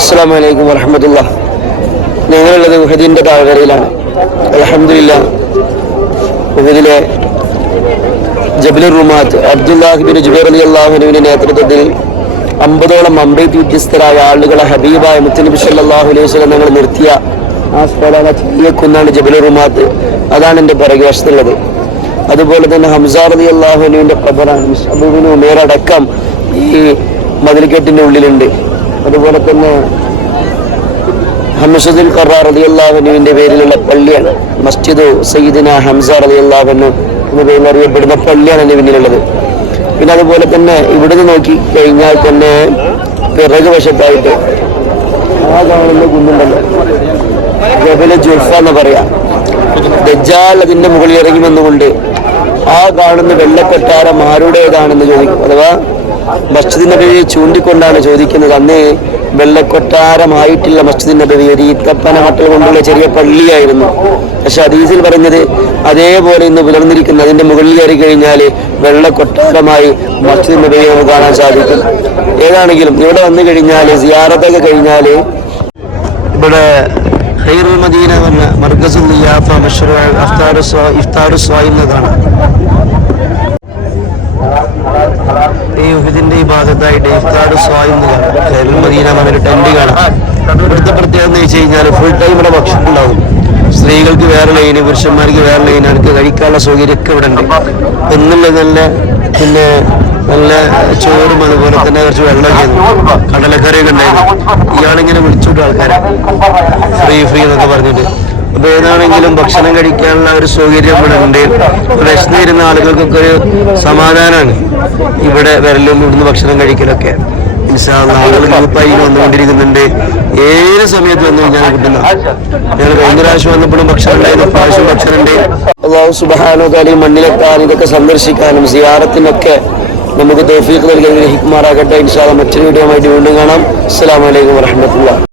അസ്സാം വലൈക്കും വറഹമത്തുള്ള ഞങ്ങളുള്ളത് ഉഹദിന്റെ താഴ്വരയിലാണ്. അലഹമില്ല ഉഹദിലെ ജബിലുർ റുമാത്ത് അബ്ദുല്ലാഹിബിൻ ജുബൈർ അലി അള്ളാഹുനുവിന്റെ നേതൃത്വത്തിൽ അമ്പതോളം അമ്പത് വ്യത്യസ്തരായ ആളുകളെ ഹബീബായ മുത്തനബി സല്ലാഹു അലൈഹി വസ്ലം ഞങ്ങൾ നിർത്തിയ ആ സ്ഥലം ചെറിയ ജബിലുർ റുമാത്ത്. അതാണ് എന്റെ പിറകെ വശത്തുള്ളത് അതുപോലെ തന്നെ ഹംസാർ അലി അള്ളാഹുനുവിന്റെ ഖബറാണ് ഉമേർ അടക്കം ഈ മതിൽക്കെട്ടിന്റെ ഉള്ളിലുണ്ട്. അതുപോലെ തന്നെ ഹംസദുൽ ഖറാർ റളിയല്ലാഹുവിന്റെ പേരിലുള്ള പള്ളിയാണ്. മസ്ജിദ് സയ്യിദിന ഹംസ റളിയല്ലാഹുവിന് എന്ന പേരിൽ അറിയപ്പെടുന്ന പള്ളിയാണ് എന്റെ പിന്നിലുള്ളത്. പിന്നെ അതുപോലെ തന്നെ ഇവിടുന്ന് നോക്കി കഴിഞ്ഞാൽ തന്നെ പിറകു വശത്തായിട്ട് ആ കാണുന്ന കുന്നുണ്ടല്ലോ. ജുൽഫ എന്ന് പറയാം. ദജാൽ അതിന്റെ മുകളിൽ ഇറങ്ങി വന്നുകൊണ്ട് ആ കാണുന്ന വെള്ളക്കൊട്ടാരം ആരുടേതാണെന്ന് ചോദിക്കും. അഥവാ മസ്ജിദ് നബിയെ ചൂണ്ടിക്കൊണ്ടാണ് ചോദിക്കുന്നത്. അന്ന് വെള്ളക്കൊട്ടാരമായിട്ടില്ല മസ്ജിദ് നബി ഒരു ഈത്തപ്പന മട്ടൽ കൊണ്ടുള്ള ചെറിയ പള്ളിയായിരുന്നു. പക്ഷെ ഹദീസിൽ പറഞ്ഞത് അതേപോലെ ഇന്ന് പുലർന്നിരിക്കുന്ന അതിന്റെ മുകളിൽ കയറി കഴിഞ്ഞാൽ വെള്ളക്കൊട്ടാരമായി മസ്ജിദ് നബിയെ നമുക്ക് കാണാൻ സാധിക്കും. ഏതാണെങ്കിലും ഇവിടെ വന്നു കഴിഞ്ഞാൽ സിയാറത്തൊക്കെ കഴിഞ്ഞാൽ ഇവിടെ ഖൈറുൽ മദീന മർഗസുൽ ഇഫ്താറു ഇഫ്താറു ഇഫ്താർ ഇഫ്താർ സ്വായിം എന്ന് കാണാം ഈ യുഹദിന്റെ ഈ ഭാഗത്തായിട്ട് ഇഫ്താർ സ്വായിം എന്ന് കാണാം മദീന എന്നൊരു ടെന്റ് കാണാം. ഇവിടുത്തെ പ്രത്യേകത എന്ന് വെച്ച് കഴിഞ്ഞാൽ ഫുൾ ടൈം ഇവിടെ ഭക്ഷണം ഉണ്ടാവും. സ്ത്രീകൾക്ക് വേറെ ലൈന് പുരുഷന്മാർക്ക് വേറെ ലൈന് അവർക്ക് കഴിക്കാനുള്ള സൗകര്യമൊക്കെ ഇവിടെ ഉണ്ട്. ഒന്നുള്ളത് നല്ല പിന്നെ നല്ല ചോറും അതുപോലെ തന്നെ കുറച്ച് വെള്ളമൊക്കെ കടലക്കറിയൊക്കെ ഉണ്ടായിരുന്നു. ഇയാളിങ്ങനെ വിളിച്ചുവിട്ട ആൾക്കാരെ. ഫ്രീ ഫ്രീ എന്നൊക്കെ പറഞ്ഞിട്ട്. ഏതാണെങ്കിലും ഭക്ഷണം കഴിക്കാനുള്ള ഒരു സൗകര്യം ഇവിടെ ഉണ്ട്. വിശന്നിരുന്ന ആളുകൾക്കൊക്കെ ഒരു സമാധാനമാണ് ഇവിടെ വരലും ഇവിടുന്ന് ഭക്ഷണം കഴിക്കലൊക്കെ. ഗ്രൂപ്പായി വന്നുകൊണ്ടിരിക്കുന്നുണ്ട്. ഏത് സമയത്ത് വന്നു കഴിഞ്ഞാൽ കിട്ടുന്ന ഞങ്ങൾ കഴിഞ്ഞ പ്രാവശ്യം വന്നപ്പോഴും ഭക്ഷണം ഉണ്ടായിരുന്നു. പ്രാവശ്യം ഭക്ഷണം ഉണ്ട്. അള്ളാഹു സുബാനോ കാലി മണ്ണിലെത്താൻ ഇതൊക്കെ സന്ദർശിക്കാനും സിയാറത്തിനൊക്കെ നമുക്ക് തോഫീക്ക് നൽകി ഹിക്കുമാറാകട്ടെ ഇൻഷാ അല്ലാ, മറ്റൊരു വീഡിയോ ആയിട്ട് വീണ്ടും കാണാം. അസ്സാം വലൈക്കും വറഹമത്തുള്ള